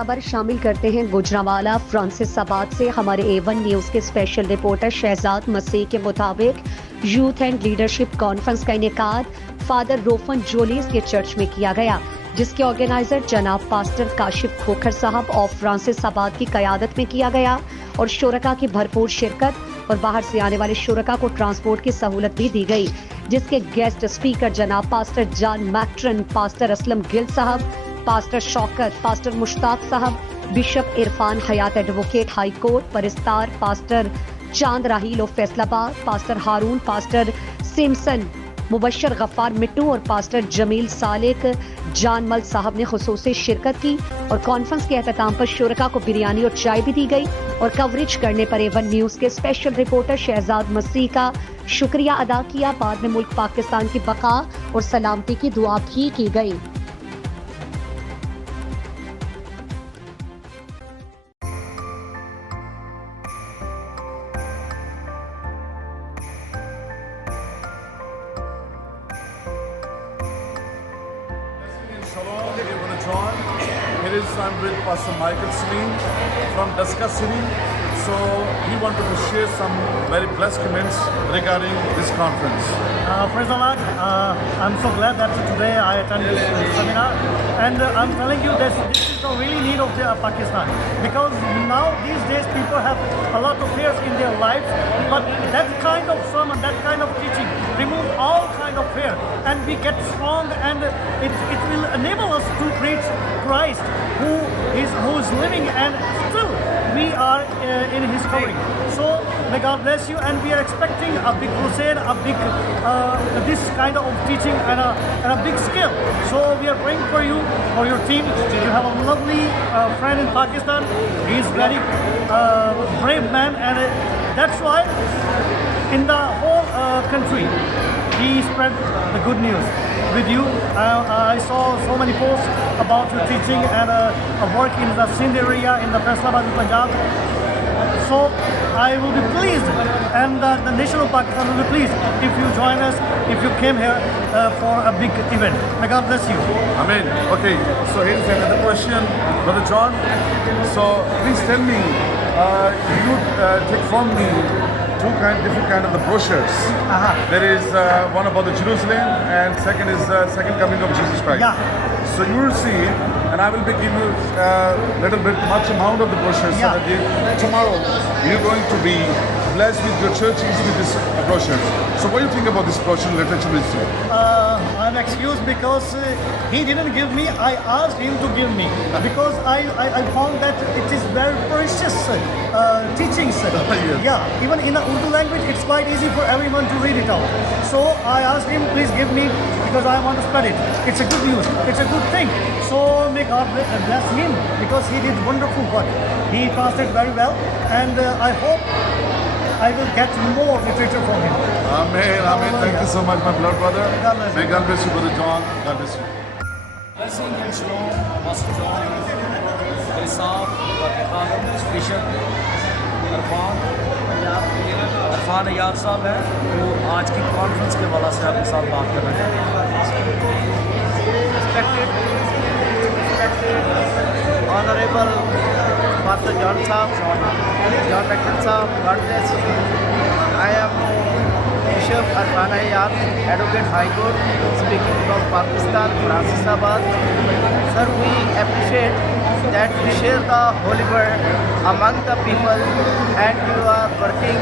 खबर शामिल करते हैं गुजरांवाला फ्रांसिसाबाद से। हमारे A1 न्यूज के स्पेशल रिपोर्टर शहजाद मसीह के मुताबिक यूथ एंड लीडरशिप कॉन्फ्रेंस का इनेकाद फादर रोफन जोलीस के चर्च में किया गया, जिसके ऑर्गेनाइजर जनाब पास्टर काशिफ खोखर साहब ऑफ फ्रांसिसाबाद की क़यादत में किया गया और शुरका की भरपूर शिरकत और बाहर से आने वाले शुरका को ट्रांसपोर्ट की सहूलत भी दी गई, जिसके गेस्ट स्पीकर जनाब पास्टर जॉन मैक्ट्रन, पास्टर असलम गिल साहब, पास्टर शौकत, पास्टर मुश्ताक साहब, bishop Irfan Hayat advocate high court, परिस्तार pastor Chand Raheel of Faisalabad, pastor Haroon, pastor Simson, Mubashar Ghaffar Mittu और पास्टर जमील सालिक जानमल साहब ने खुसूसी शिरकत की और कॉन्फ्रेंस के एहतमाम पर शुरका को बिरयानी और चाय भी दी गई और कवरेज करने पर A1 न्यूज के स्पेशल रिपोर्टर शहजाद मसीह का शुक्रिया अदा किया। बाद में मुल्क पाकिस्तान की बका और सलामती की दुआ भी की गई। Shalom, Brother John. Here is I'm with Pastor Michael Salim from Daska City. So he wanted to share some very blessed comments regarding this conference. Praise the Lord. I'm so glad that today I attended this seminar, and I'm telling you this is the really need of Pakistan, because now these days people have a lot of fears in their lives, but that kind of sermon, that kind of teaching remove all kind of fear, and we get strong, and it will enable us to preach Christ who is living, and still we are in his covering. So may God bless you, and we are expecting a big crusade, a big this kind of teaching and a big scale. So we are praying for you, for your team. You have a lovely friend in Pakistan. He is very brave man, and that's why in the whole country he spread the good news with you. I saw so many posts about your teaching and work in the Sindh area, in the Faisalabad in Punjab. So I will be pleased, and the nation of Pakistan will be pleased if you join us, if you came here for a big event. May God bless you. Amen. Okay, so here is another question, Brother John. So please tell me, you take from me different kind of the brochures. There is one about the Jerusalem, and second is second coming of Jesus Christ. Yeah. So you will see, and I will be giving you little bit much amount of the brochures. Yeah. So that tomorrow you're going to be blessed with your churches with this brochure. So what do you think about this brochure literature ministry? I'm excused because he didn't give me. I asked him to give me because I found that it is very precious teachings. Yes. Yeah, even in the Urdu language, it's quite easy for everyone to read it out. So I asked him, please give me, because I want to spread it. It's a good news. It's a good thing. So may God bless him, because he did wonderful work. He translated very well, and I hope I will get more literature from him. Amen. Amen. Thank you so much, my blood brother. God bless you. May God bless you, Brother John. God bless you. Blessing and shalom, Pastor John, Isaac, Bishop Irfan याद साहब हैं, वो आज की conference के वाला से आपके साथ बात करना चाहते हैं। Honorable Pastor John Saab, John Macton Saab, God bless you. I am Bishop Irfan Hayat, Advocate High Court, speaking from Pakistan, Francesabad. Sir, we appreciate that you share the Holy Word among the people, and you are working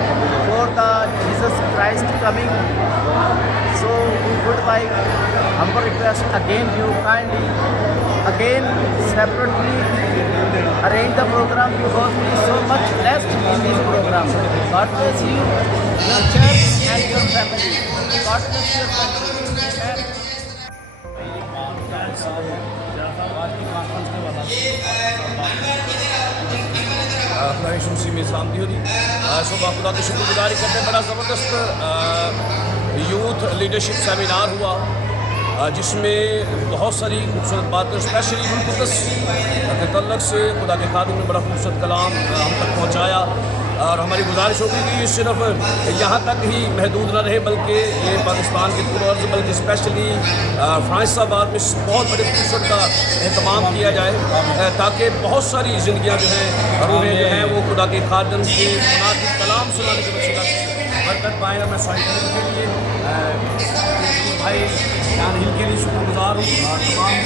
for the Jesus Christ coming. So we would like humble request again you kindly again separately arrange the program, because we are so much blessed in this program. God bless you, your church and your family. God bless your country. खुशी में शांति होगी। सुबह खुदा की शुक्रगुजारी करते हैं। बड़ा ज़बरदस्त यूथ लीडरशिप सेमिनार हुआ, जिसमें बहुत सारी खूबसूरत बातें, स्पेशली मुक़द्दस के तल्लुक़ से खुदा के खादिम ने बड़ा खूबसूरत कलाम हम तक पहुँचाया। और हमारी गुजारिश होगी कि सिर्फ यहाँ तक ही महदूद न रहे, बल्कि ये पाकिस्तान के पूरे अर्ज बल्कि स्पेशली फ्रांसाबाद में बहुत बड़े फंक्शन का अहतमाम किया जाए, ताकि बहुत सारी ज़िंदगियाँ जो हैं रूहें जो हैं वो खुदा के खादम के मुनादी कलाम सुनाने के वसीला से बरकत पाएँ। और मैं साइकिल के लिए भाई जान हिल के लिए शुक्रगुजार हूँ और तमाम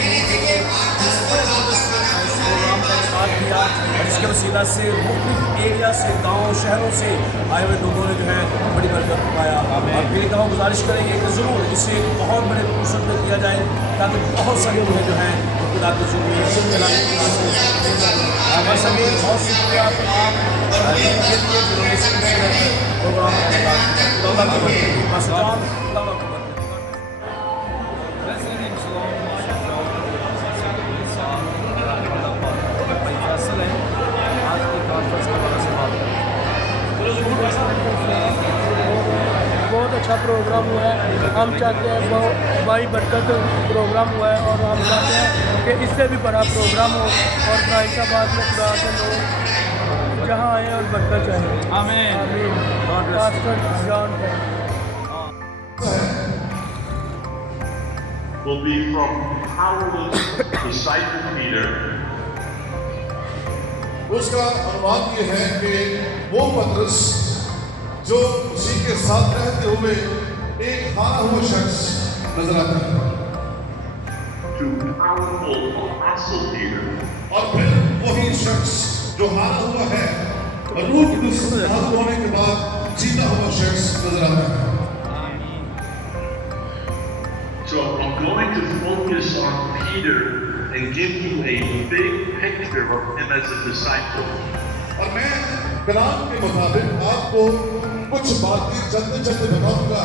बड़े ज़बरदस्त इस प्रोग्राम का इस्तेमाल किया और इसके वसीला से मुख्तलिफ एरिया से गाँव शहरों से आए हुए लोगों ने जो है बड़ी बरकत पाया। और मेरी दफ़ा गुजारिश करेंगे कि ज़रूर इसे बहुत बड़े फंक्शन में किया जाए ताकि बहुत सारे लोग जो हैं खुदा के ज़रूर बहुत शुक्रिया तमाम प्रोग्राम बहुत अच्छा प्रोग्राम हुआ है। हम चाहते हैं बहुत भाई बरकत प्रोग्राम हुआ है और हम चाहते हैं कि इससे भी बड़ा प्रोग्राम हो और फैसलाबाद में खुदा के लोग जहाँ आए और बरकत चाहें। आमीन। Pastor John will be from powerless disciple Peter. उसका अनुमान ये है कि वो पतरस जो उसी के साथ रहते हुए एक हारा हुआ शख्स नजर आता है, To powerful apostle Peter. और फिर वही शख्स जो हारा हुआ है रूह के हाजिर होने के बाद जीता हुआ शख्स नजर आता है। So I'm going to focus on Peter and give you a big picture of him as a disciple. और मैं कुरान के मुताबिक आपको कुछ बातें चलते चलते बताऊंगा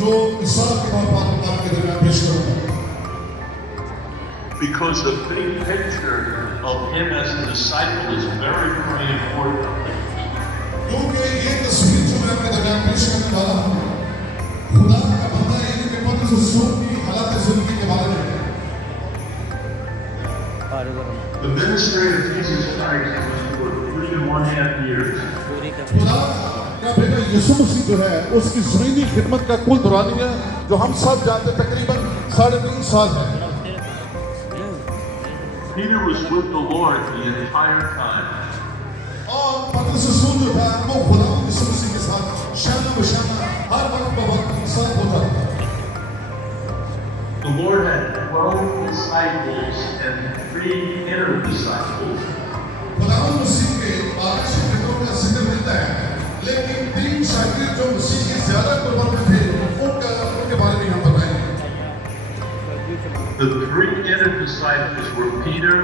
जो मिसाल के तौर पर आपके दरमियान पेश करूंगा। Because the big picture of him as a disciple is very, very important. क्योंकि ये तस्वीर जो मैं आपके दरमियान पेश करने वाला हूँ, खुदा का बंदा यानी कि पतरस रसूल की हालत ज़िंदगी के बारे में। The ministry of Jesus Christ was for 3.5 years. खुदा का बेटा यीशु मसीह जो है उसकी ज़मीनी खिदमत का कुल दौरानिया जो हम सब जानते तकरीबन 3.5 साल है। Peter was with the Lord the entire time. और पतरस रसूल जो था वो खुदा यीशु मसीह के साथ शाना बशाना हर वक्त बवक्त साथ होता था। The Lord had 12 disciples and 3 inner disciples. खुदा मसीह के 12 शिष्यों का जिक्र मिलता है, लेकिन 3 शागिर्द जो मसीह के ज़्यादा कुर्बान में थे उनके बारे में हम बताएंगे। The 3 inner disciples were Peter,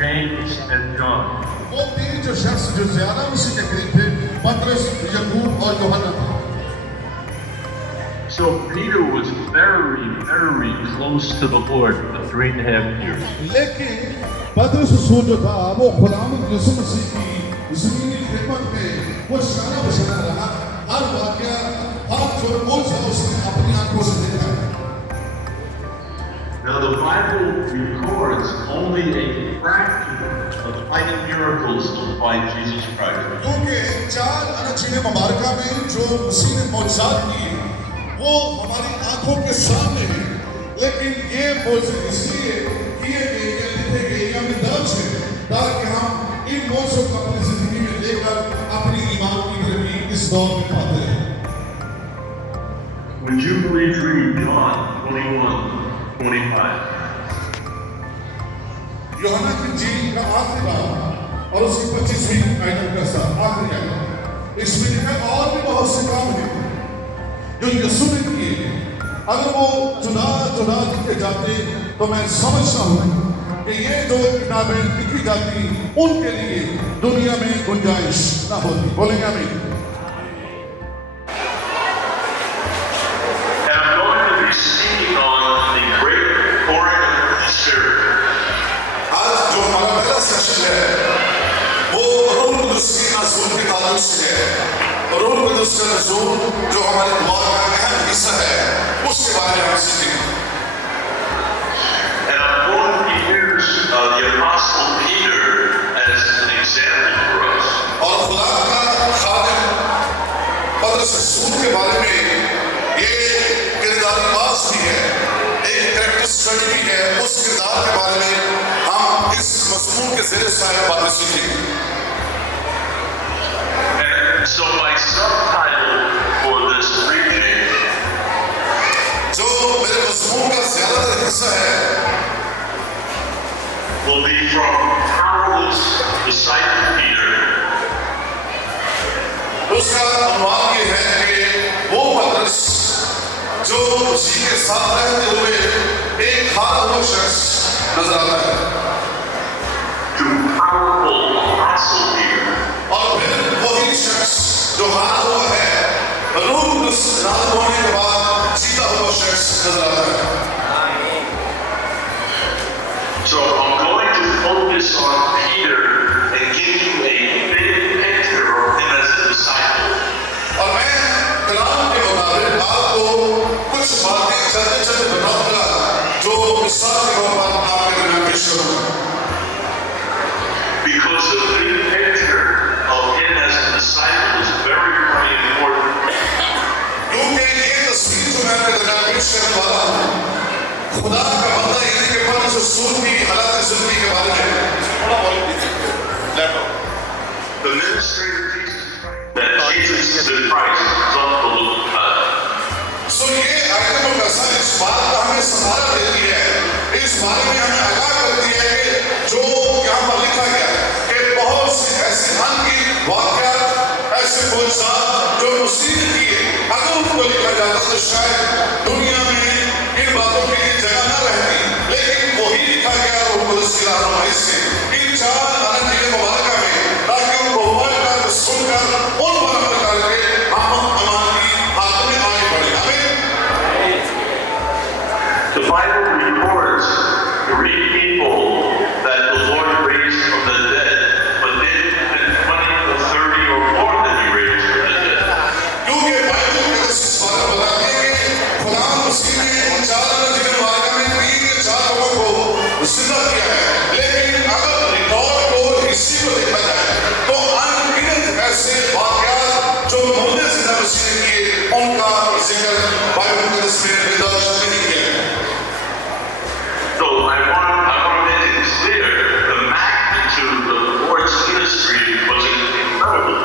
James, and John. वो 3 जो शख्स जो ज़्यादा मसीह के करीब थे, पतरस, याकूब और यूहन्ना थे। So Peter was very, very close to the Lord for 3.5 years. लेकिन पतरस रसूल जो था वो खुदावंद यीशु मसीह की ज़मीनी खिदमत में वो शाना बशाना रहा। हर वाक़या हर जो रोज़ है उसने अपनी आंखों से देखा। Now the Bible records only a fraction of mighty miracles done by Jesus Christ. क्योंकि 4 अनछिने मुबारका में जो मसीह ने मौजज़ात किए वो हमारी आंखों के सामने है, लेकिन ये मौजज़े इसलिए किए गए या लिखे गए या में दर्ज है ताकि हम इन मौजज़ों को अपनी जिंदगी में लेकर अपनी ईमान की तरक्की इस दौर में पाते हैं। Would you please read John 21:25? यूहन्ना की इंजील का आखिरी बाब और उसकी 25वीं आयत का साथ आखिरी आयत, इसमें लिखा और भी बहुत से काम हैं जो यीशु ने किए। अगर वो चुना लिखे जाते तो मैं समझता हूँ कि ये जो किताबें लिखी जाती उनके लिए दुनिया में गुंजाइश ना होती। बोलेंगे आमीन। And I'm going to be speaking on the great pouring of the Spirit. आज जो हमारा पहला सेशन है वो रूह कुदुस की नज़ूल के ताल्लुक से है। रूह कुदुस का नज़ूल जो हमारे दुआ का अहम हिस्सा है उसके बारे में हम सीखेंगे। And I'm going to use the Apostle Peter as an example for us. और खुदा का स्टडी भी है, उस किरदार के बारे में हम इस मज़मून के ज़ेरे साया बातें सीखेंगे। And so my subtitle for this preaching जो मेरे मज़मून का ज़्यादातर हिस्सा है will be from Paul's disciple Peter. उसका अनुवाद ये है कि वो पतरस जो मसीह के साथ रहते हुए एक हारा हुआ शख्स नजर आता है, To powerful apostle Peter. और फिर वही शख्स जो हारा हुआ है रूह कुदस नाज़िल होने के बाद जीता हुआ शख्स नजर आता है। So I'm going to focus on Peter and give you a big picture of him as a disciple. और मैं कलाम के मुताबिक आपको कुछ बातें चलते चलते बताऊंगा जो मिसाल के तौर पर आपके लिए पेश करूंगा। Because the big picture of him as a disciple is very, very important. क्योंकि ये तस्वीर जो मैं आपके दरमियान पेश करने वाला हूँ, खुदा का बंदा यानी कि पौलुस रसूल की हालात ज़िंदगी के बारे में थोड़ा बहुत letter. The ministry of Jesus Christ, that Jesus is the Christ, is on the lookout. सो ये आयत मुकद्दसा इस बात का हमें सहारा देती है, इस बारे में हमें आगाह करती है कि जो यहाँ पर लिखा गया कि बहुत से ऐसे अनगिनत वाक़यात, ऐसे मुअज़्ज़ात जो मसीह ने किए, अगर उनको लिखा जाता तो शायद दुनिया में इन बातों के लिए जगह न रहती, लेकिन वही लिखा गया रूह कुदस की रहनुमाई से इन चार अनगिनत मुबारका में, ताकि उनको पढ़कर सुनकर उन पर अमल करके हम अमान की हालत में आगे बढ़े। आमीन। The Bible records 3 people that the Lord raised from the dead, but then 20 to 30 or more that He raised from the dead. क्योंकि बाइबल में इस बात बताती है कि खुदा मसीह ने उन चार अनगिनत मुबारका में 3 या 4 लोगों को जिंदा किया है, लेकिन अगर रिकॉर्ड को हिस्ट्री को देखा जाए तो अनगिनत ऐसे वाक़यात जो मुर्दे जिंदा मसीह ने किए उनका जिक्र बाइबल में दर्ज नहीं किया है। So I want to make it clear the magnitude of the Lord's ministry was incredible.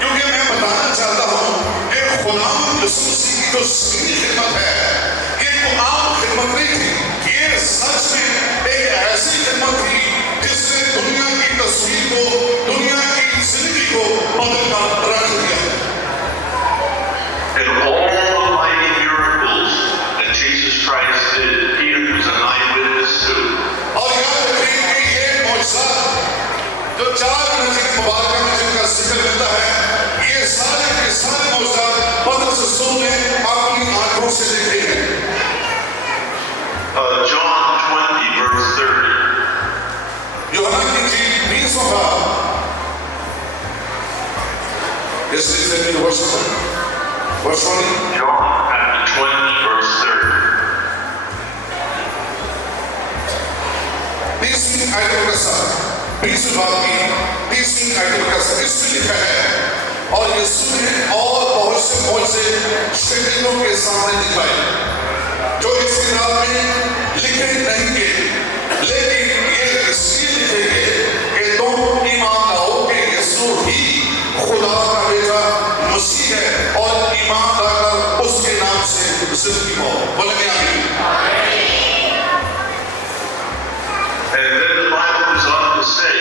क्योंकि मैं बताना चाहता हूँ कि खुदा यीशु मसीह की जो सीधी खिदमत है ये कोई आम खिदमत नहीं थी, ये सच में एक ऐसी खिदमत थी जिसने दुनिया की तस्वीर को, दुनिया की जिंदगी को बदल कर रख दिया। And all the mighty miracles that Jesus Christ did, Peter was an eyewitness to. और याद रखिए कि ये मौजज़ा जो चार अनगिनत मुबारका में जिनका जिक्र मिलता है, ये सारे के सारे मौजज़ा पतरस रसूल ने अपनी आंखों से देखे हैं। John 20 verse 30. यूहन्ना की इंजील 20 का Yes, is that in verse 20? John chapter 20 verse 30. 20वीं आयत का साथ 20वीं बात की 20वीं आयत का साथ इसमें लिखा है और यीशु ने और बहुत से शहीदों के सामने दिखाए जो इस किताब में लिखे नहीं गए, लेकिन ये इसलिए लिखे गए कि तुम ईमान लाओ कि यीशु ही खुदा का बेटा मसीह है और ईमान लाकर उसके नाम से जिंदगी हो। बोलेंगे आमीन। And then the Bible goes on to say,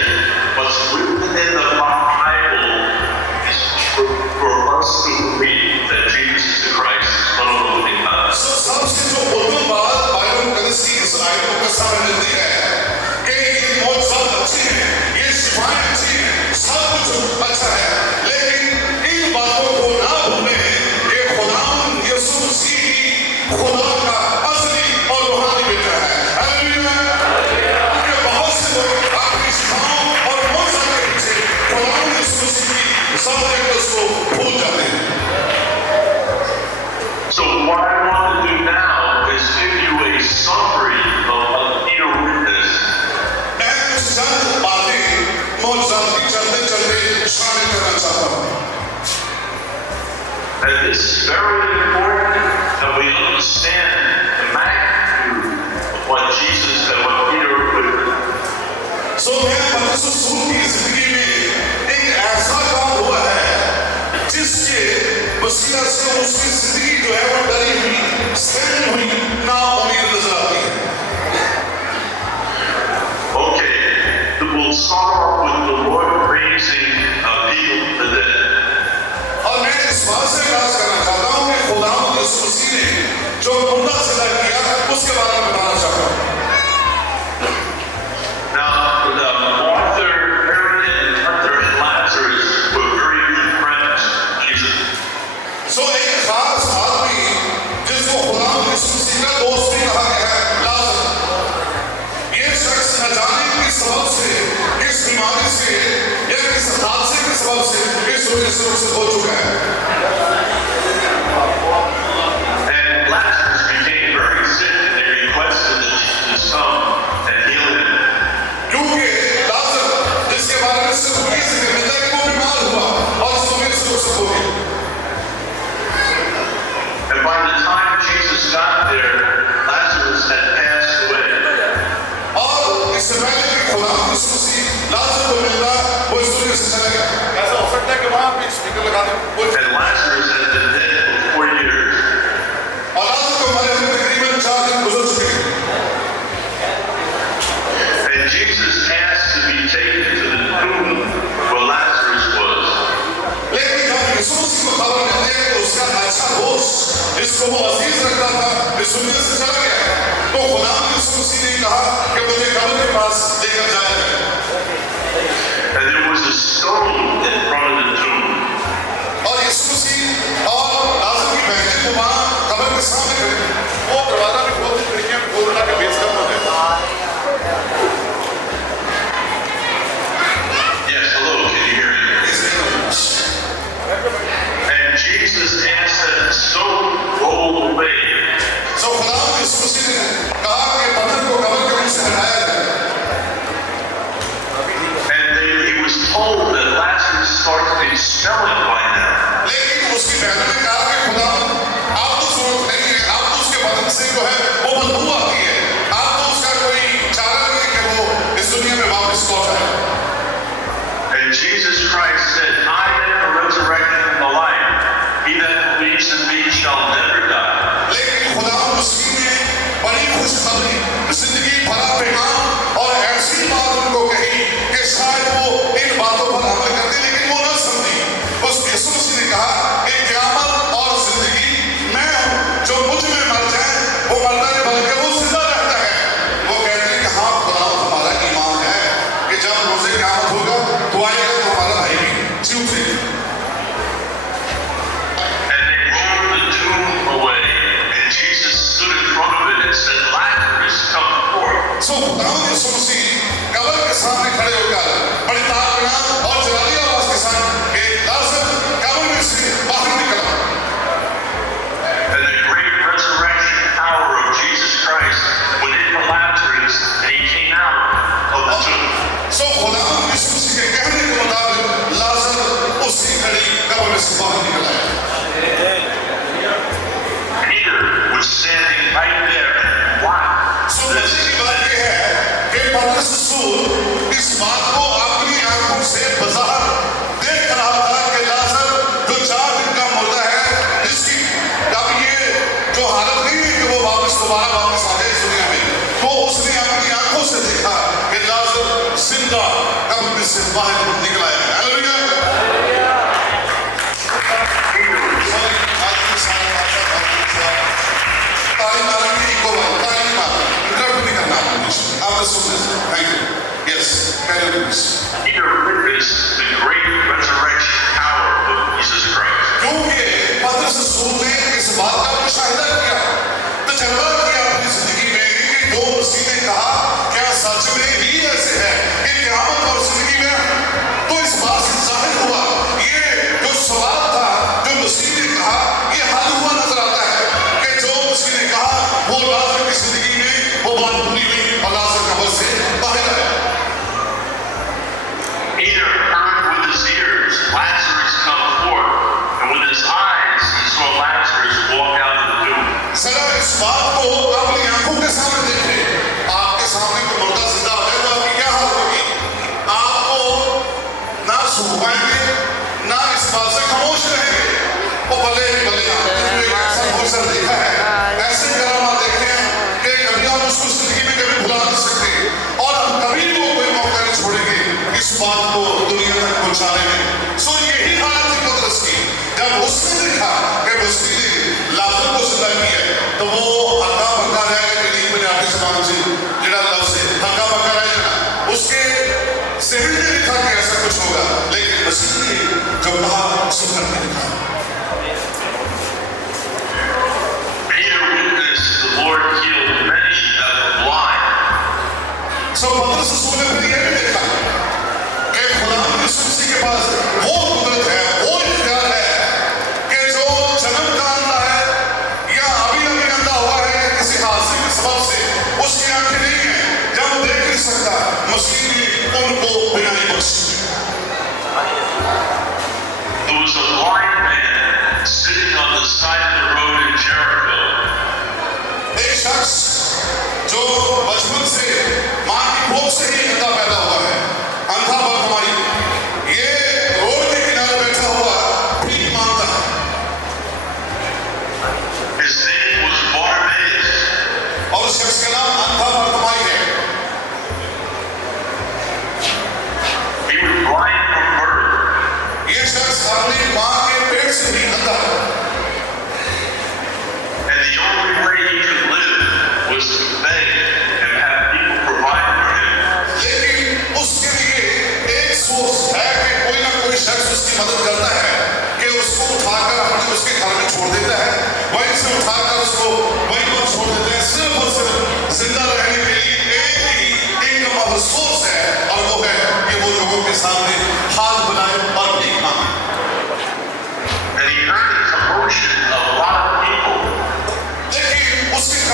what's written in the Bible is for us to believe that Jesus is the Christ, Son of the living God. सबसे जो उर्दू बात बाइबल मुकद्दस की इस आयत मुकद्दसा में मिलती है कि ये मौजज़ात अच्छी हैं, ये शिफाएं अच्छी हैं, सब कुछ अच्छा है, लेकिन इन बातों को ना भूलें कि खुदा यीशु मसीह ही खुदा जो मुर्दा जिंदा किया उसके बारे में बताना चाहता हूँ। Now, Martha, and Lazarus were very good friends of Jesus. सो एक खास आदमी जिसको खुदा यीशु मसीह का दोस्त भी कहा गया है, लाजर। ये शख्स न जाने किस सबब से, किस बीमारी से या किस हादसे के सबब से इस दुनिया से रुखसत हो चुका है। And Lazarus became very sick, and they requested that Jesus come and heal him. क्योंकि लाजर जिसके बारे में सिर्फ वही जिक्र मिलता है कि वो बीमार हुआ और इस दुनिया से रुखसत हो गया। And by the time Jesus got there, Lazarus had passed away. और इससे पहले कि खुदा यीशु मसीह लाजर को मिलता वो इस दुनिया से चला गया। ऐसा हो सकता है कि वहां पे स्पीकर लगा दें। And Lazarus had been dead for 4 years. और लाजर को हमारे हमने तकरीबन 4 दिन गुजर चुके हैं। And Jesus asked to be taken to the tomb where Lazarus was. लेकिन जब यीशु मसीह को खबर मिलती है कि उसका अच्छा दोस्त जिसको वो अजीज रखता था इस दुनिया से चला गया, तो खुदा यीशु मसीह ने कहा कि मुझे कब्र के पास लेकर जाया जाए। And there was a stone in front of the tomb. और यीशु मसीह और लाजर की बहनें को वहां कब्र के सामने खड़ी, वो दरवाजा भी खोलती, खिड़कियां भी खोलना के बेच कर बोले। Yes, hello, can you hear me? And Jesus asked that the stone roll away. सो खुदा यीशु मसीह ने कहा कि पत्थर को कब्र के मुंह से हटाया जाए। And then he was told that Lazarus started expelling by now. लेकिन उसकी बहनों ने कहा कि खुदा आप तो जरूरत नहीं है, आप तो उसके बदन से जो है वो बदबू आती है, आप तो उसका कोई चारा नहीं है कि वो इस दुनिया में वापस लौट आए। And Jesus Christ said, I am the resurrection and the life. He that believes in me shall never die. लेकिन खुदा मसीह ने बड़ी खुशखबरी, जिंदगी भरा पैगाम और ऐसी बात उनको कही कि शायद वो इन बातों पर अमल करते, लेकिन वो न समझी। उस यीशु मसीह ने कहा कि क़यामत और जिंदगी मैं हूँ, जो मुझ में मर जाए वो मरता नहीं बल्कि वो जिंदा रहता है। वो कहते हैं कि हाँ खुदा तुम्हारा ईमान है कि जब रोज़े क़यामत होगा तो आएगा तो हमारा भाई भी जी उठेगा। And they rolled the tomb away. And Jesus stood in front of it and said, Lazarus, come forth. सो खुदा यीशु मसीह कब्र के सामने खड़े होकर बड़ी ताकत और जलाली आवाज के साथ कि लाजर कब्र में से बाहर निकला। And the great resurrection power of Jesus Christ went into Lazarus, and he came out of the tomb. सो खुदा यीशु मसीह के कहने के मुताबिक लाजर उसी घड़ी कब्र में से बाहर निकला। Peter was standing right there. Wow. सो मजे की बात यह है कि पतरस रसूल इस बात को अपनी आंखों से बाजार देख रहा था कि लाजर जो 4 दिन का मुर्दा है, जिसकी अब ये जो हालत नहीं है कि वो दोबारा वापस आ जाए इस दुनिया में, तो उसने अपनी आंखों से देखा कि लाजर जिंदा कब्र में से बाहर निकला है। हालेलुया। तारीफ मारेंगे इको भाई, तारीफ मार, इंटरप्ट नहीं करना आपने सुनना। Thank you. Yes, carry on please. Peter witnessed the great resurrection power of Jesus Christ. क्योंकि पतरस रसूल ने इस बात का मुशाहिदा किया, तजर्बा किया अपनी जिंदगी में कि जो मसीह ने कहा क्या सच में ही ऐसे है कि क़यामत और जिंदगी में, तो इस बात से जाहिर हुआ ये जो सवाल था जो मसीह ने कहा ये हल हुआ नजर आता है कि जो मसीह ने कहा वो लाजर की जिंदगी में वो बात पूरी हुई और लाजर कब्र से बाहर आया। Peter heard with his ears Lazarus come forth, and with his eyes he saw Lazarus walk out of the tomb. जरा इस बात को अपनी आंखों के सामने देखें। आपके सामने कोई मुर्दा जिंदा हो जाए तो आपकी क्या हालत होगी? आपको ना सूख पाएंगे, ना इस बात से खामोश रहेंगे। वो भले आपने एक ऐसा मौसम देखा है, ऐसे करामात देखे हैं कि कभी हम उसको जिंदगी में कभी भुला नहीं सकते, और हम कभी वो कोई मौका नहीं छोड़ेंगे इस बात को दुनिया तक पहुंचाने में। सो यही हालत थी पतरस की। जब उसने देखा कि मसीह ने लाजर को जिंदा किया, तो वो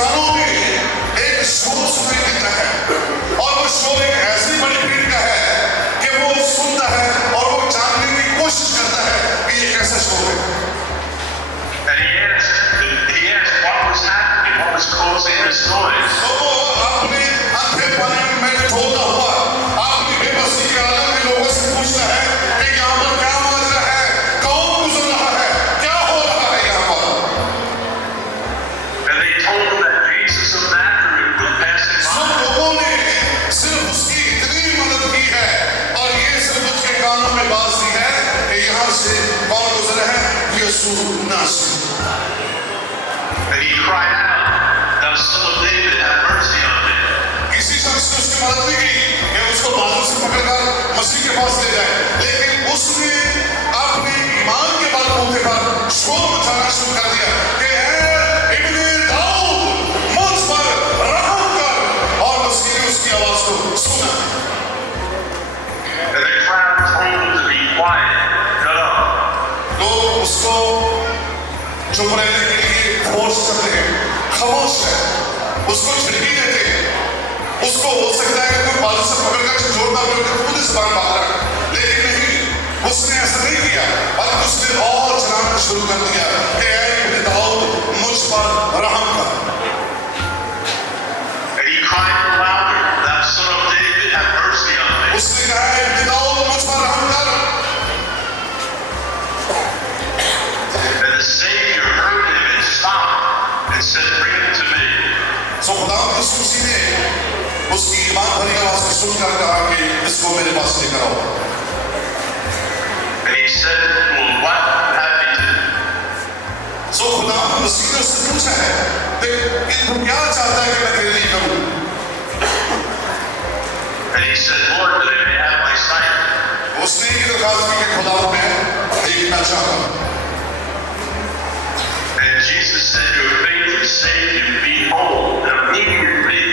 कानों में एक शोर सुनाई देता है और वो शोर एक ऐसी बड़ी भीड़ का है कि वो सुनता है और वो जानने की कोशिश करता है कि ये कैसा शोर है। And he asked what was happening, what was causing this noise. तो वो अपने अंधे पानी में ठोलता हुआ अपनी बेबसी के आलम में लोगों से पूछता है कि यहाँ पर क्या बाज रहा है, कौन गुजर रहा है, क्या हो रहा है यहाँ पर। And they told him that Jesus of Nazareth was passing सब by. लोगों ने सिर्फ उसकी इतनी मदद की है और ये सिर्फ उसके कानों में बात दी है कि यहाँ से कौन गुजर है, यीशु नासरी। And he cried out, "Thou son of David, have mercy on me." किसी शख्स ने उसकी मदद नहीं की कि उसको बाजू से पकड़कर मसीह के पास ले जाए, लेकिन उसने अपने ईमान के बलबूते पर शोर मचाना शुरू कर दिया कि ऐ इब्ने दाऊद, मुझ पर रहम कर, और मसीह ने उसकी आवाज को सुना। And the crowd told him to be quiet, shut up. लोग उसको चुप रहने के लिए फोर्स करते हैं, खामोश है, उसको झिड़की देते हैं। उसको हो सकता है कि कोई बाजू से पकड़कर झिझोड़ना पड़े तो खुद इस बार बाहर रख, लेकिन नहीं, उसने ऐसा नहीं किया, बल्कि उसने और चलाना शुरू कर दिया कि ऐ इब्ने दाऊद, मुझ पर रहम कर। And he cried louder, "Thou son of David, have mercy on me." उसने कहा, ऐ इब्ने दाऊद, मुझ पर रहम कर। And the Savior heard him and stopped and said, "Bring him to me." सो खुदा यीशु मसीह ने उसकी ईमान भरी आवाज को सुनकर कहा कि इसको मेरे पास लेकर आओ। And he said, "Well, what have you to do?" सो खुदा मसीह ने उससे पूछा है कि तू क्या चाहता है कि मैं तेरे लिए करूं। And he said, "Lord, that I may have my sight." उसने ये दरखास्त की कि खुदा मैं देखना चाहता हूं। And Jesus said, "Your faith has saved you. Behold, and immediately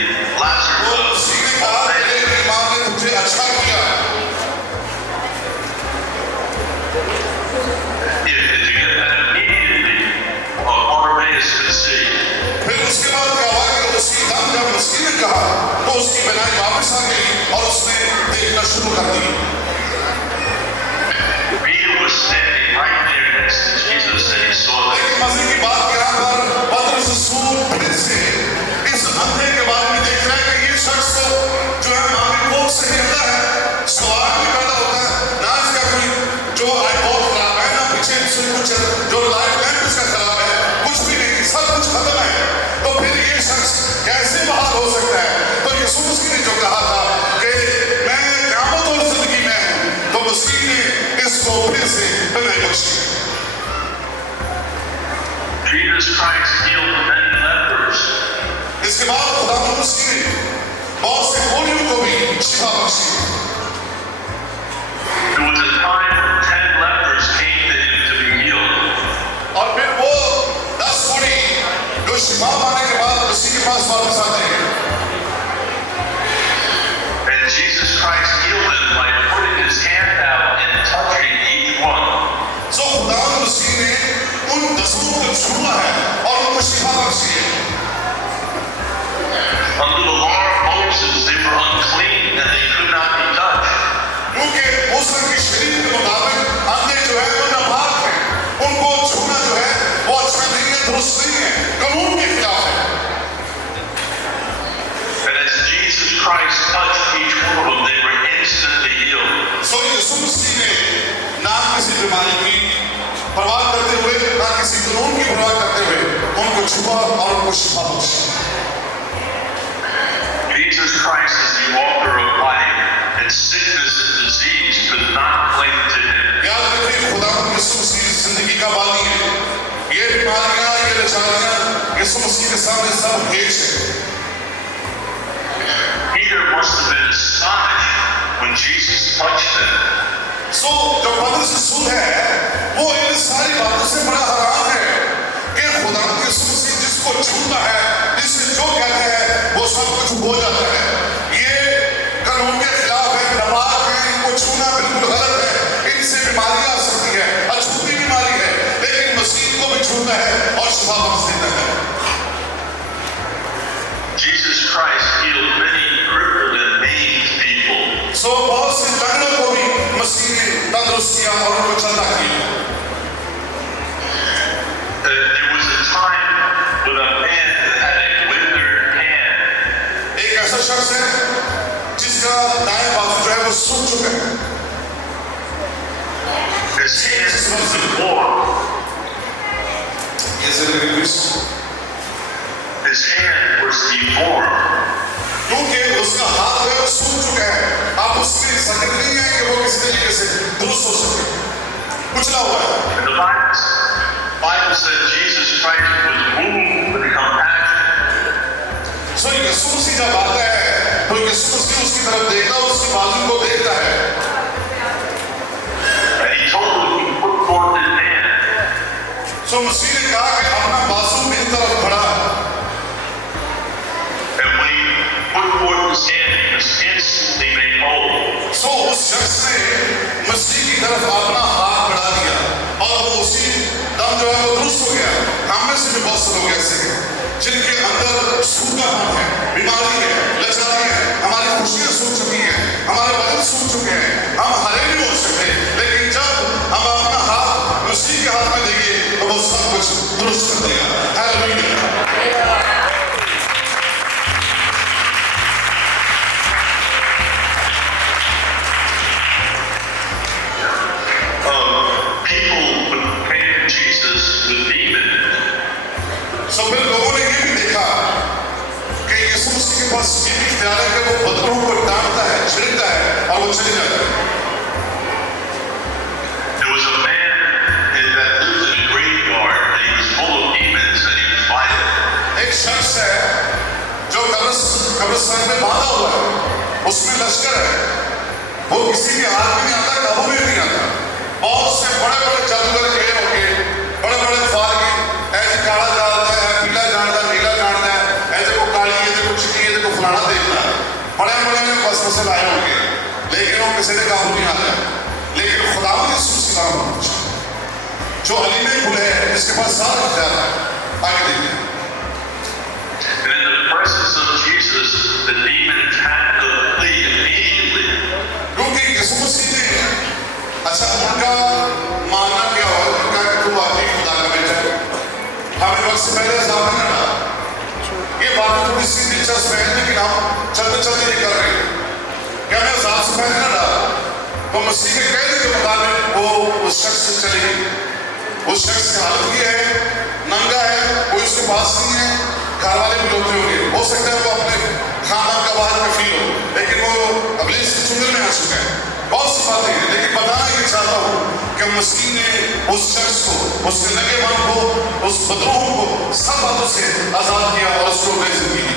Lazarus तो मसीह ने कहा तेरे ईमान ने तुझे अच्छा किया। Did you get that? Immediately, Bartimaeus could see. फिर उसके बाद क्या हुआ कि उसकी दम जब मसीह ने कहा तो उसकी बीनाई वापस आ गई और उसने देखना शुरू कर दी। Peter was standing right there next to Jesus, and he saw that. लेकिन मसीह की बात यहाँ पर पतरस रसूल फिर से इस अंधे के बारे में देख रहा है कि ये शख्स तो जो है मांगे कोख से हिलता है, सवाल भी पैदा होता है, ना इसका कोई जो आई बहुत खराब है, ना पीछे से कुछ जो लाइफ लैंप इसका खराब है, कुछ भी नहीं, सब कुछ खत्म है, तो फिर ये शख्स कैसे बहाल हो सकता है। तो यीशु मसीह ने जो कहा था कि मैं क़यामत और जिंदगी में हूं, तो मसीह ने इसको फिर से बनाई Bakshi. Jesus Christ healed many lepers. इसके बाद खुदा मसीह ने बहुत से कोढ़ियों को भी शिफा Bakshi. There was a time when 10 lepers came to him to be healed. और फिर वो 10 कोढ़ी जो शिफा पाने के बाद मसीह के पास वापस आते हैं। And Jesus Christ healed them by putting his hand out and touching each one. सो खुदा मसीह ने उन 10 को छुआ है और उनको शिफा बख्शी है। Under the law of Moses, they were unclean and they could not be touched. क्योंकि मूसा की शरीर के मुताबिक अंधे जो है वो नापाक हैं, उनको छूना जो है वो अच्छा नहीं है, दुरुस्त नहीं है, कानून के खिलाफ है। And as Jesus Christ touched each one of them, they were instantly healed. सो यीशु मसीह ने ना किसी बीमारी की परवाह करते हुए, ना किसी कानून की परवाह करते हुए उनको छुआ और उनको शिफा Bakshi. Jesus Christ is the author of life, and sickness and disease could not cling to him. याद रखिए खुदा यीशु मसीह जिंदगी का बानी है। ये बीमारियां, ये लाचारियां यीशु मसीह के सामने सब हेच है। Peter must have been astonished when Jesus touched him. सो जो पतरस रसूल है वो इन सारी बातों से बड़ा हैरान है कि खुदा यीशु मसीह जिसको छूता है, जिसे जो कहते हैं वो सब कुछ हो जाता है। ये कानून के खिलाफ है, नापाक है, इनको छूना बिल्कुल गलत है, इनसे बीमारियां आ सकती है, अछूती बीमारी है, लेकिन मसीह को भी छूता है और शिफा बख्श देता है। किया और उनको चलता किया। There was a time when a man had a withered hand. एक ऐसा शख्स है जिसका दाएं बाजू जो है वो सूख चुका है। His hand was deformed. Yes, it is. His hand was deformed. क्योंकि उसका हाथ जो है वो सूख चुका है, आप उसकी सकत नहीं है कि वो किसी तरीके से दुरुस्त हो सके, कुचला हुआ है। And the Bible said Jesus Christ was moved with compassion. सो यीशु मसीह जब आता है तो यीशु मसीह उसकी तरफ देखता है, उसके बाजू को देखता है। And he told him to put forth his hand. सो मसीह ने कहा कि अपना बाजू मेरी तरफ बढ़ा। And when he put forth his hand, he was instantly made whole. सो उस शख्स ने मसीह की तरफ अपना हाथ बढ़ा दिया और वो उसी दम जो है वो दुरुस्त हो गया। हम में से भी बहुत से लोग ऐसे हैं जिनके अंदर सूखापन है, बीमारी है, लाचारी है, हमारी खुशियां सूख चुकी हैं, हमारे बदन सूख चुके हैं, हम हरे नहीं हो सकते, लेकिन जब हम अपना हाथ मसीह के हाथ में देंगे तो वो सब कुछ दुरुस्त कर देगा। Hallelujah. People came to Jesus with demons. सो फिर लोगों ने ये भी देखा कि यीशु मसीह के पास ये भी इख्तियार है कि वो बदबू को डांटता है, छिड़कता है और वो चले जाता है। There was a man that lived in a graveyard and he was full of demons and he was violent. एक शख्स है जो कब्रिस्तान में बांधा हुआ है, उसमें लश्कर है, वो किसी के हाथ में नहीं आता, काबू में नहीं आता। बहुत से बड़े बड़े जादूगर गए होंगे, बड़े बड़े फारगी ऐसे काला जानता है, पीला जानता है, नीला जानता है, ऐसे को काली ऐसे को चिट्टी ऐसे को फलाना देखना है, बड़े बड़े ने बस से लाए होंगे, लेकिन वो किसी ने काबू नहीं आता। लेकिन खुदावंद यीशु मसीह जो अली में खुले है, इसके पास सारा इख्तियार है। आगे देखिए। And in the presence of Jesus, the demons had to flee immediately. क्योंकि यीशु मसीह ने अच्छा उनका मानना क्या हुआ, उनका कि तू वाकई खुदा का बेटा है, हमें वक्त से पहले अज़ाब नहीं डाला। ये बातें थोड़ी सी दिलचस्प है, लेकिन हम चलते चलते निकल रहे हैं कि हमें अज़ाब से पहले ना डाला। तो मसीह के कहने के मुताबिक वो उस शख्स से चली गई। उस शख्स की हालत ये है, नंगा है, कोई उसके पास नहीं है, घर वाले भी रोते होंगे, हो सकता है वो अपने खानदान का बाहर में फील हो, लेकिन वो इब्लीस के चुंगल में आ चुका है। बहुत सी बातें हैं, लेकिन बताना ये चाहता हूँ कि मसीह ने उस शख्स को, उसके नंगेपन को, उस बदरूह को सब बातों से आजाद किया और उसको नई जिंदगी दी।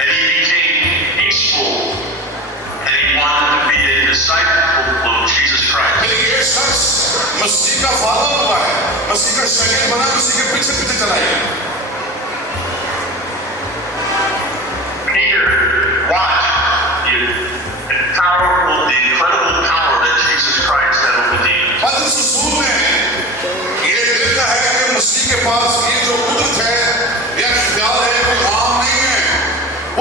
And he became peaceful and he wanted to be a disciple of Jesus Christ. लेकिन ये शख्स मसीह का फादर हुआ है, मसीह का शागिर्द बना, मसीह के पीछे पीछे चला है। Peter watched the incredible power that Jesus Christ had over demons. पत्र रसूल में ये देखता है कि मसीह के पास ये जो कुदरत है या इख्तियार है वो आम नहीं है।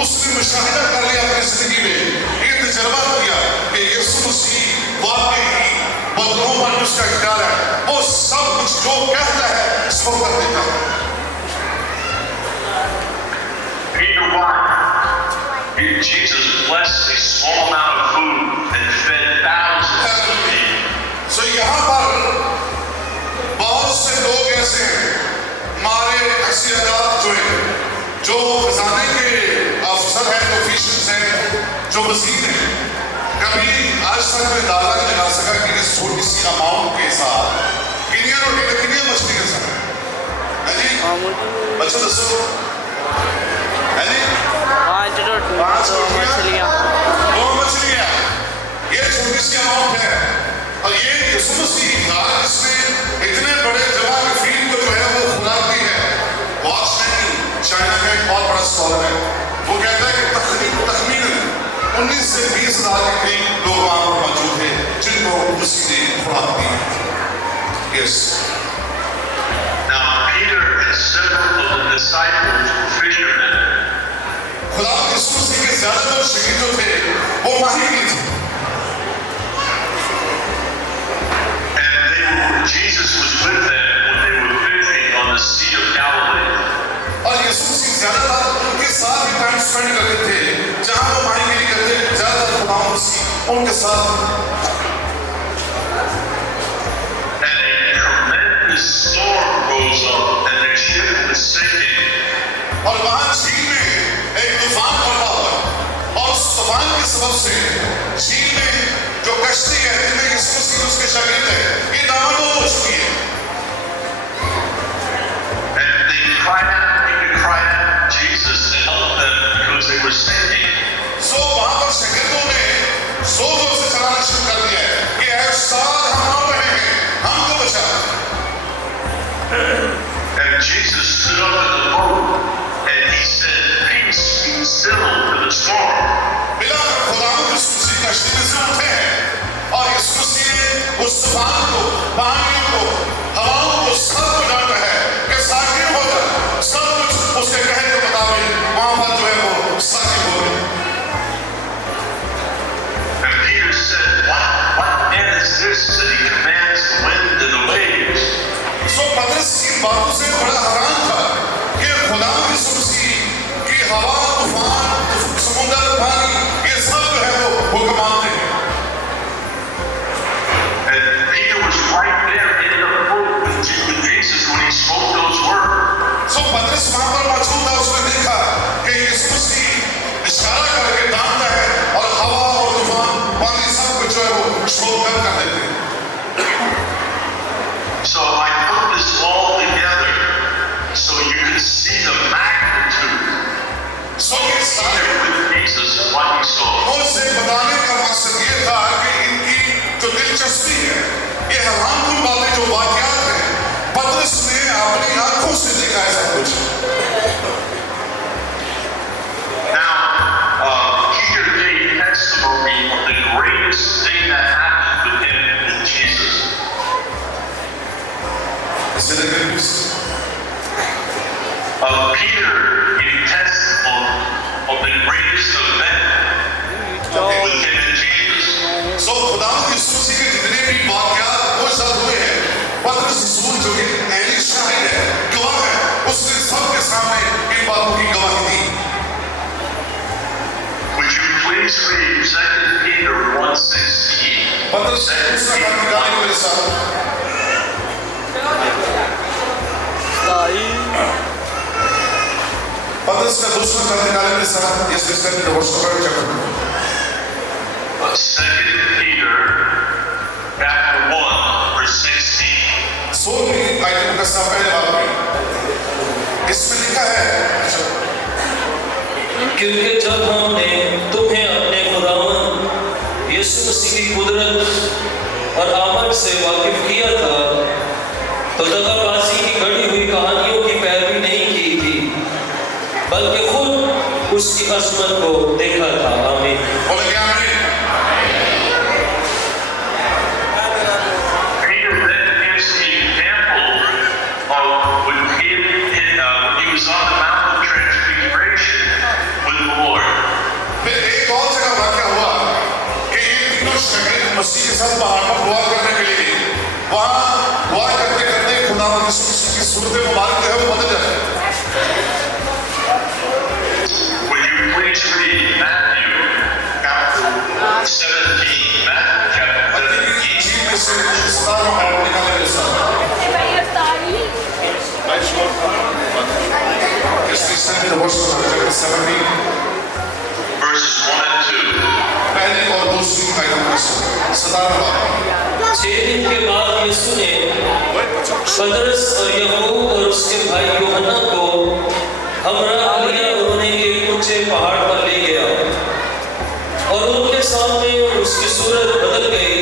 उसने मुशाहिदा कर लिया अपनी जिंदगी में, ये तजर्बा किया कि यीशु मसीह वाकई ही बदरूह पर उसका इख्तियार है, वो सब कुछ जो कहता है इसको कर देता है। Peter watched Jesus blessed a small amount of food and fed thousands of people. सो यहाँ पर बहुत से लोग ऐसे हैं, हमारे अक्सरियत जो खजाने के अफसर हैं, ऑफिशियल्स हैं, जो वज़ीर हैं, कभी आज तक मैं अंदाजा नहीं लगा सका कि इस छोटी सी अमाउंट के साथ कितनी रोटी में कितनी मछलियाँ सब है जी। अच्छा दसो है जी, 5 मछलियाँ, 2 मछलियाँ, ये छोटी सी अमाउंट है। और ये यीशु मसीह था जिसने इतने बड़े जवान फील को जो है वो खुराक दी है। वॉचमैन चाइना का एक बहुत बड़ा स्कॉलर है, वो कहता है कि तखमीनन 19 से 20 हज़ार के करीब लोग वहाँ पर मौजूद थे जिनको मसीह ने खुराक दी। Yes. Now Peter and several of the disciples were fishermen. खुदा यीशु मसीह के ज़्यादातर शहीद जो थे वो माहिर थे। स्पेंड करते थे, जहां वो माहीगिरी करते थे, ज्यादातर खुदा उनके साथ। And a tremendous storm rose up, and their ship was sinking. और वहां झील में एक तूफान पैदा हुआ, और उस तूफान के सबब से झील में जो कश्ती है जिसमें यीशु मसीह उसके शागिर्द है, ये नामों हो चुकी है। And they cried out Jesus to help them because they were sinking. सो वहां पर शागिर्दों ने जोर जोर से चलाना शुरू कर दिया कि ऐ उस्ताद, हम मर रहे हैं, हमको बचा। And Jesus stood up in the boat and he said, "Peace, be still," to the storm. मिलाकर खुदावंद यीशु मसीह कश्ती में से उठे हैं, और यीशु मसीह ने उस तूफान को, पानियों को, हवाओं को, सब को डांटा है कि साकिब हो जा। सब कुछ उसके कहने के मुताबिक वहां पर जो है वो साकिब हो गए। And Peter said, What man is this that he commands the wind and the waves? सो पतरस इन बातों से बड़ा हैरान था कि खुदावंद यीशु मसीह की हवा, तूफान, समुद्र, पानी, ये सब जो है वो हुक्म मानते हैं। And Peter was right there in the boat with Jesus when he spoke those words. सो पतरस वहां पर मौजूद था, उसने देखा कि यीशु मसीह इशारा करके डांटता है, और हवा और तूफान, पानी सब कुछ जो है वो शोर कर देते हैं। So I put this all together so you can see the magnitude सो ये सारे with Jesus and what he saw. उनसे बताने का मकसद ये था कि इनकी जो दिलचस्पी है, ये हैरानकुन बातें, जो वाक़यात हैं, पतरस ने अपनी आंखों से देखा है सब कुछ। Now, Peter gave testimony of the greatest thing that happened with him and Jesus. Is it a good news? Peter gave testimony of the greatest event with him and Jesus. सो खुदावंद यीशु मसीह के जितने भी वाक़यात वो सब हुए हैं, पतरस रसूल जो कि पहली शाहिद है, गवाह है, उसने सबके सामने इन बातों की गवाही दी। Would you please read 2 Peter 1:16? पतरस दूसरा खत निकालिए मेरे साथ। पतरस का दूसरा खत निकालिए मेरे साथ। यस मिस्टर डिवोशन का चैप्टर 2 Peter chapter 1:16. 16 आयत का साफ पहले बात में इसमें लिखा है, क्योंकि जब हमने तुम्हें अपने खुदावंद यीशु मसीह की कुदरत और आमद से वाकिफ किया था, तो दगाबाजी की गढ़ी हुई कहानियों की पैरवी नहीं की थी, बल्कि खुद उसकी अजमत को देखा था। आमीन। बोले क्या आमीन? Peter then gives the example of when he was on the Mount of Transfiguration with the Lord. फिर एक और जगह वाक़या हुआ कि ये तीनों शागिर्द मसीह के साथ पहाड़ पर दुआ करने के लिए गए। वहाँ दुआ करते करते खुदावंद यीशु मसीह की सूरत मुबारक जो है वो बदल जाती है। Would you please read Matthew chapter 17? Matthew chapter 17. चीन में से 17वां आयत निकाले मेरे साथ। इसमें से डिवोशन चैप्टर 17 Verses 1 and 2. पहली और दूसरी आयतों में से 17वां। 6 दिन के बाद यीशु ने पतरस और याकूब और उसके भाई यूहन्ना को हमरा लिया, उन्हें एक ऊंचे पहाड़ पर ले गया, और उनके सामने उसकी सूरत बदल गई,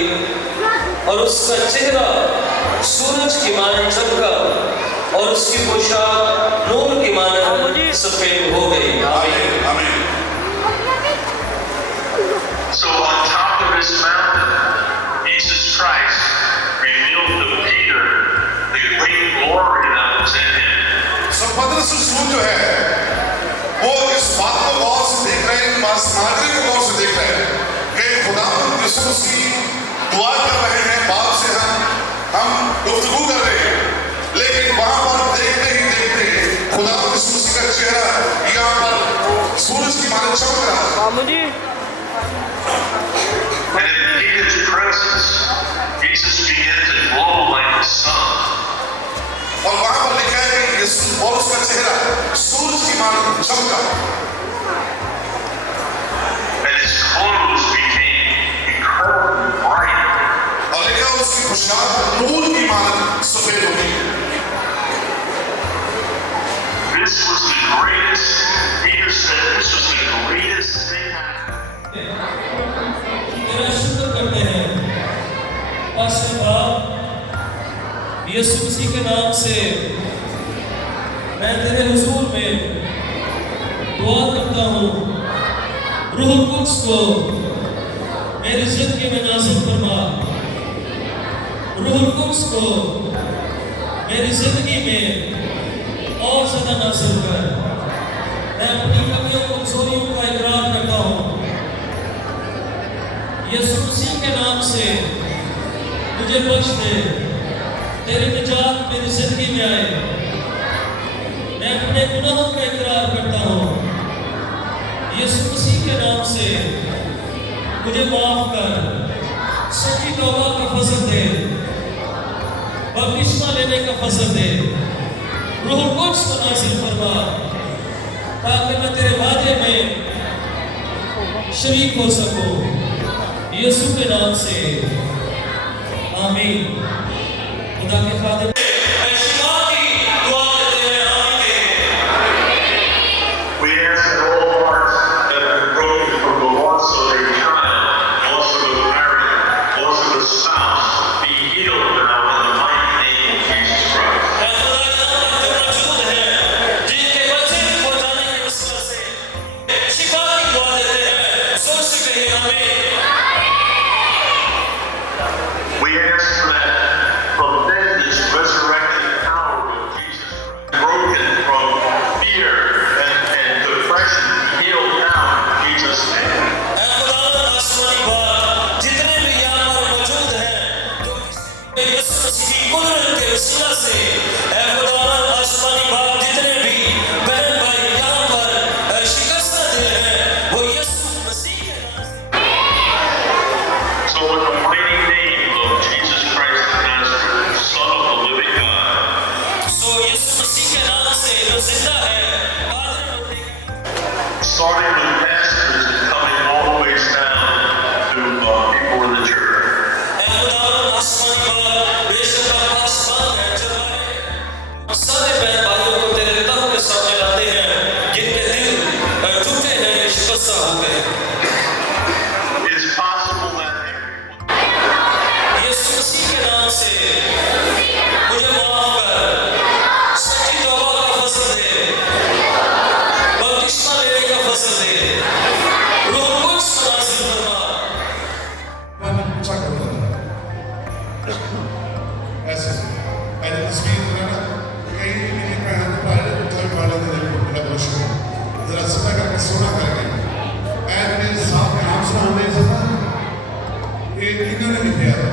और उसका चेहरा सूरज की माने चमका, और उसकी पोशाक नूर की माने सफेद हो गई। आमीन। आमीन। So on top of this mountain, Jesus Christ revealed to Peter the great glory that was in him. सो पतरस रसूल जो है वो इस बात को गौर से देख रहे हैं, नागरिक को गौर से देख रहे हैं कि खुदावंद यीशु मसीह दुआ कर रहे हैं, बाप से हम गुफ्तगू कर रहे हैं, लेकिन वहां पर देखते ही देखते खुदावंद यीशु मसीह का चेहरा यहाँ पर सूरज की जी। And in Peter's presence, Jesus began to glow like the sun. और वहां पर लिखा है कि यीशु और उसका चेहरा सूरज की मानो चमका। And his clothes became incredibly bright. और लिखा है उसकी पोशाक नूर की मानो सफेद हो गई। This was the greatest, Peter said, this was the greatest thing that तेरा शुक्र करते हैं पास्टर बाप, यीशु मसीह के नाम से मैं तेरे हुजूर में दुआ करता हूँ, रूह कुद्स को मेरी जिंदगी में नाज़िल फरमा, रूह कुद्स को मेरी जिंदगी में और ज़्यादा नाज़िल कर। मैं अपनी कमियों कमजोरियों का इकरार करता हूँ, यीशु मसीह के नाम से मुझे बख्श दे, तेरी निजात मेरी जिंदगी में आए। मैं अपने गुनाहों का इकरार करता हूँ, यीशु मसीह के नाम से मुझे माफ कर, सच्ची तौबा का फजल दे, बपतिस्मा लेने का फजल दे, रूह कुद्स को नाज़िल फरमा, ताकि मैं तेरे वादे में शरीक हो सकूं, यीशु के नाम से आमीन। खुदा के खादिम we ask that all hearts that have been broken from the loss of a child, loss of a parent, loss of a spouse, be healed now in the mighty name of Jesus Christ. We ask that from then this resurrected power of Jesus Christ, broken from fear and depression, healed now in Jesus' name. So in the mighty name of Jesus Christ of Nazareth, Son of the living God, starting with pastors and coming all the way down to people in the church. सारे बहन भाइयों को तेरे तख्त के सामने लाते हैं, जिनके दिल टूटे हैं, शिकस्त हो गए। It is possible that यीशु मसीह के नाम से मुझे माफ कर, सच्ची तौबा का फजल दे, बपतिस्मा लेने का फजल दे, रूह कुद्स को नाज़िल फरमा। मैंने पूछा करता था ऐसे मैंने तस्वीर बनाना कहीं मेरी बहन पाले उठाई वाले ने मेरा ब्रोशर जरा सफा करके सोना करके ऐड मेरे साहब के नाम से हमने सफा एक इन्होंने लिखा है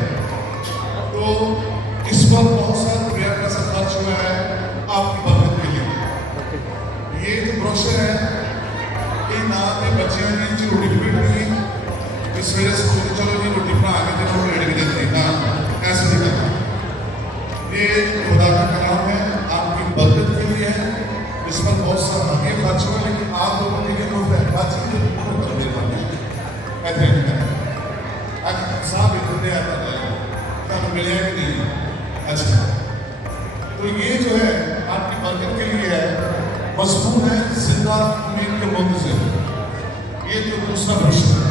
तो इस पर बहुत सारा रुपया पैसा खर्च हुआ है आपकी बरकत के लिए। ये जो ब्रोशर है ये ना में बच्चियां ने जो रोटी पीट रही इस वजह से चलो जी रोटी बना के देखो रेडी भी देती ना ऐसे नहीं करना। ये खुदा का कलाम है, आपकी बरकत के लिए है, इस पर बहुत सारा हमें खर्च हुआ लेकिन आप लोगों के लिए लोग बातचीत कर मेहरबानी ऐसे नहीं करना। आज साहब इतने आता है तब मिले कि नहीं। अच्छा तो ये जो है आपकी बरकत के लिए है, मजबूत है जिंदा मीन के मुंद से। ये जो दूसरा प्रश्न है